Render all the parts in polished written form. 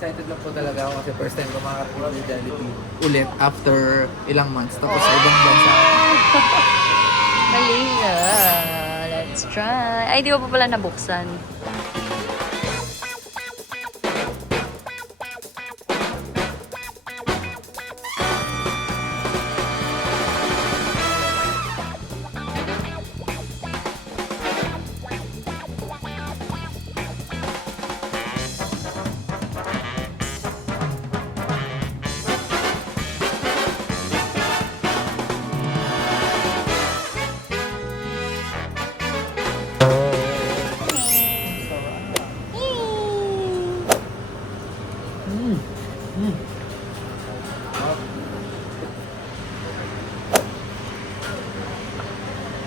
excited lang po talaga ako kasi first time ko makakapunta ng Jollibee ulit after ilang months. Tapos sa ibang bansa. Malaysia. Let's try. Ay, di ba pa pala nabuksan?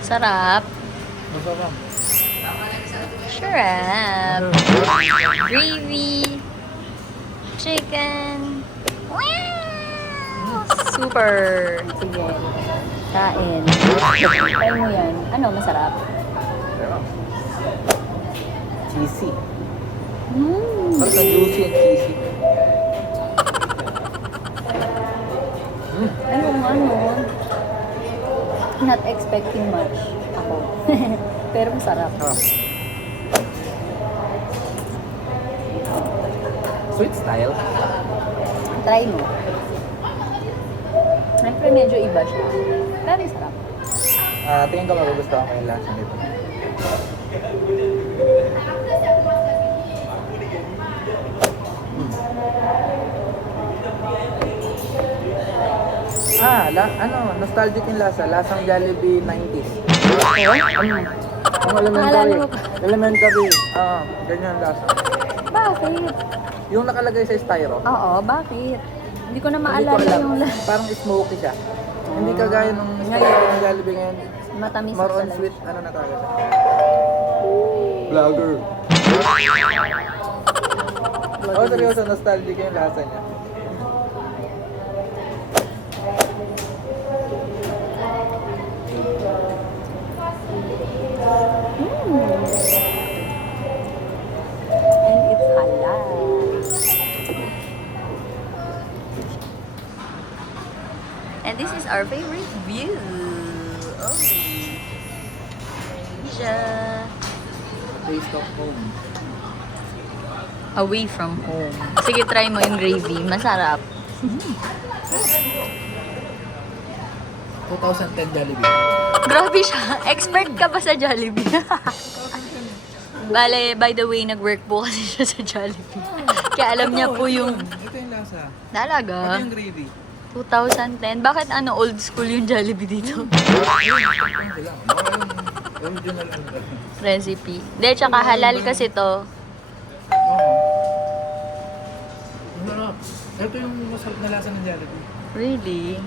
Sarap. Masarap. Sarap. Gravy. Chicken. Wow! Super. Sige. Kain. Kain mo yan. Ano, masarap? Cheesy. Mm. Parang juicy and cheesy. Ano? Not expecting much ako. Pero masarap. Ah. Sweet style. Try mo. Siyempre medyo iba siya. Pero masarap. Tingin ko magugustuhan ko yung lasa nito. Nostalgic yung lasa. Lasang Jollibee 90s. Yung elementary. Naalala mo pa? Elementary. Ganyan lasa. Bakit? Yung nakalagay sa styro. Oo, bakit? Hindi ko na Hindi ko maalala alam. yung Parang smoky siya. Hindi kagaya nung Ngayon. ng Jollibee ngayon. matamis More on talaga. sweet. Ano na talaga siya? Vlogger. Oh, seryoso. Nostalgic yung lasa niya. And it's halal. And this is our favorite view. Oh, Malaysia. Taste of home. Away from home. Sige, try mo yung gravy. Masarap. 2010 Jollibee. Grabe siya. Expert ka ba sa Jollibee? Bale, by the way, nag-work po kasi siya sa Jollibee. Kaya alam niya po yung... Ito yung lasa. Talaga? Pati yung gravy. 2010. Bakit old school yung Jollibee dito? Original Recipe. De, tsaka halal kasi to. Masarap. Ito yung masarap na lasa ng Jollibee. Really?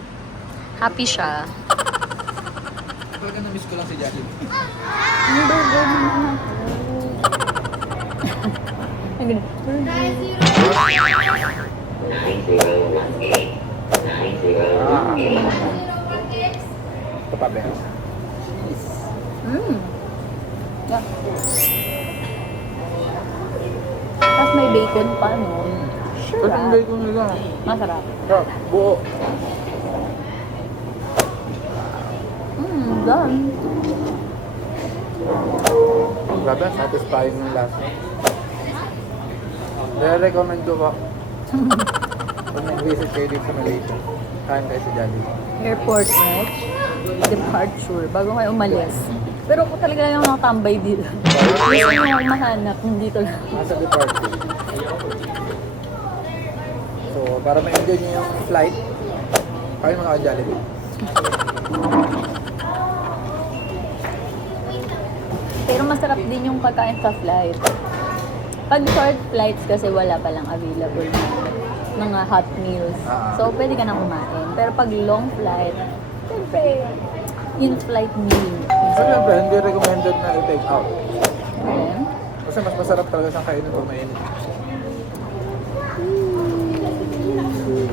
Happy siya. Talaga na-miss ko lang si Jollibee. Ang burger naman ako. Ang ganun. Ito pa, Ben. Yeah. Tapos may bacon pa, no? Sure. Ito yung bacon nila. Masarap. Sarap. Buo. Done. Grabe, satisfying yung lasa. Recommend ko pa. Pag nag-visit kayo dito sa Malaysia, kain kayo sa Jollibee. Airport, right? Departure. Bago kayo umalis. Pero ako talaga yung nakatambay dito. Gusto nyo akong mahanap. Dito lang. Nasa departure. So, para ma-enjoy nyo yung flight, kayo mga Jollibee. Pero masarap din yung pagkain sa flight. Pag short flights kasi wala palang available na mga hot meals. So, pwede ka na kumain. Pero pag long flight, siyempre, in-flight meal. So, siyempre, hindi recommended na i-take out. Okay. Kasi mas masarap talaga siyang kainin kung mainit.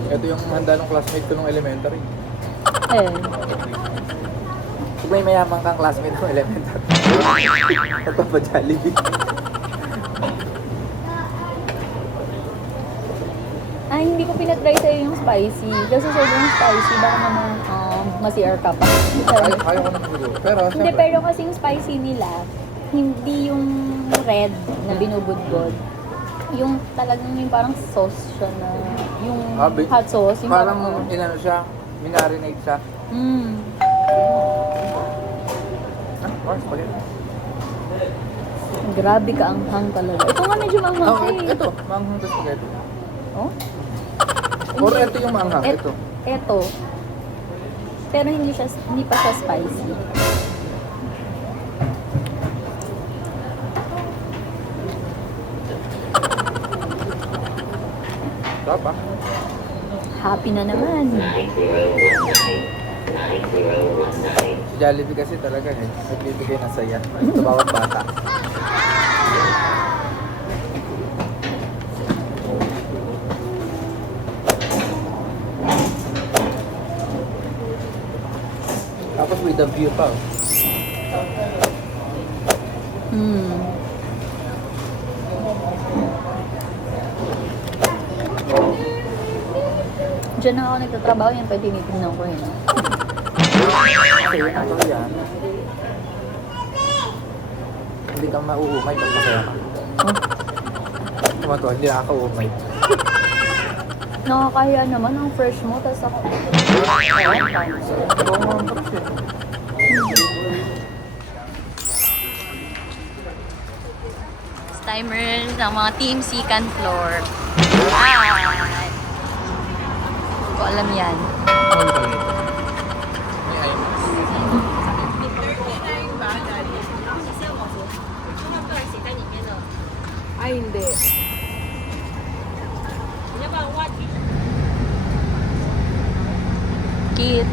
Ito yung handa ng classmate ko nung elementary. Eh, Kung may mayaman kang classmate nung elementary, ito pa Jollibee. Ay, hindi ko pinatry sa'yo yung spicy. Kasi sobrang spicy, baka naman ma-CR ka pa. Ayaw ko ng siguro. Pero, Hindi, syempre, pero kasing spicy nila, hindi yung red na binubudbod. Yung talagang yung parang sauce siya na, yung hot sauce. Yung parang inano siya, minarinate siya. Or spaghetti. Grabe ka ang hang talaga. Ito nga medyo manghang Oh, siya eh. ito, manghang na spaghetti. Oh? Or ito yung manghang, ito. Ito. Pero hindi pa siya spicy. Sarap ah. Happy na naman. Si Jollibee kasi talaga eh, nagbibigay ng saya sa bawat bata. Tapos with the view pa. Diyan na ako nagtatrabaho yan, pwede tinitingnan ko yun. Kasi ano yan. Hindi kang mauumay pag masaya ka. Tama to, hindi nakaka-umay. Nakakahiya naman ang fresh mo, tapos ako. Timers ng mga Team Second Floor. Ay! Hindi ko alam yan. Ay, hindi. Cute.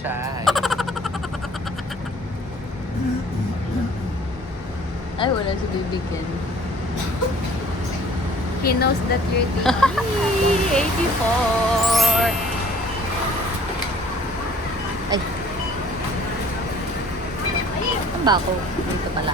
Shy. Ay, wala si bibigyan. He knows that you're 84. Ay. Ang bako. Dito pala.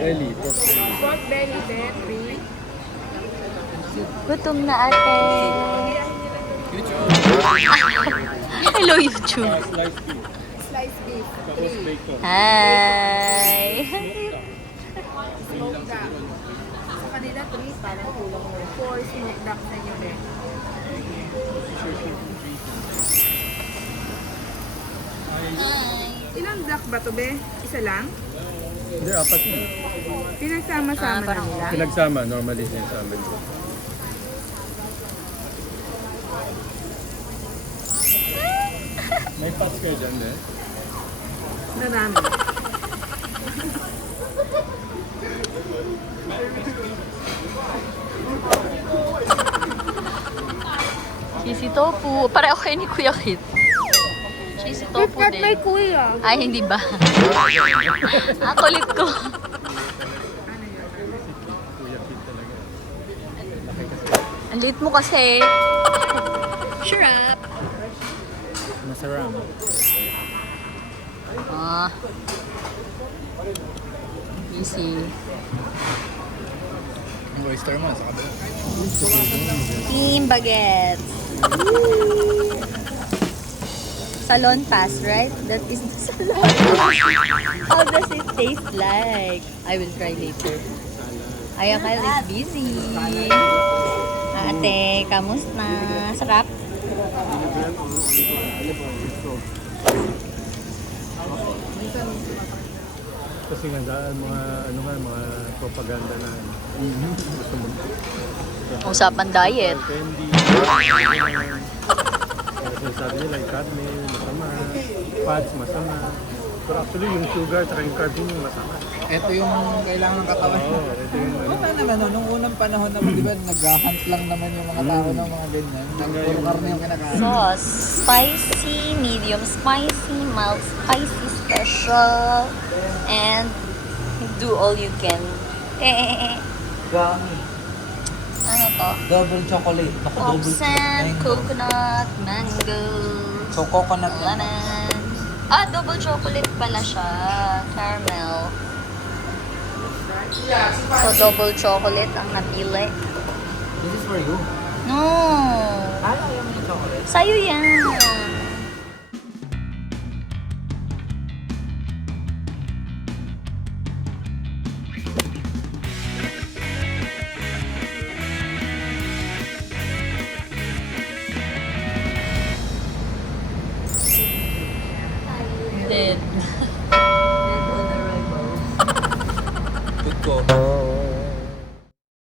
Belly. Pork belly, Betty. Gutom na ate. Hello, YouTube. Sliced beef. 3. Hi. Smoked duck. Sa kanila, 3. Parang kulang mo. 4 smoked duck sa inyo, Betty. Ilang duck ba to, Be? Isa lang? Hindi, apat yun. Pinagsama-sama na nila? Pinagsama, normally sinasama nyo. May pass ka dyan eh. Marami. Cheesy tofu. Pareho kayo ni Kuya Kit. Cheesy tofu din. kuya. Ay, hindi ba? Ang kulit ko. Kuya Kid talaga. Ang liit mo kasi. Sure up. Masarap. Ah. Easy. Ang oyster mo, sa kabila. Team Baguettes. Salon pass, right? That is the salon. How does it taste like? I will try later. Ayakal is busy. Ate, kamusta? Sarap? Kasi nga dahil mga, ano nga, mga propaganda na gusto mo. Usapan diet. Candy. Kasi sabi nila, yung treadmill, masama. Fats, masama. Pero actually, yung sugar at yung carbs yung masama. Ito yung kailangan ng katawan. Oo, ito yung ano. Wala naman, no? Nung unang panahon naman, di ba, nag-hunt lang naman yung mga tao ng mga ganyan. Puro karne yung kinakain. Sauce. Spicy, medium spicy, mild spicy, special, and do all you can. Gummy. Ano to? Double chocolate. Ako, double Oxen, coconut, mango, So, coconut yan. lemon. Ah, double chocolate pala siya. Caramel. So, double chocolate ang napili. This is for you. No! Ayaw mo yung chocolate. Sa'yo yan.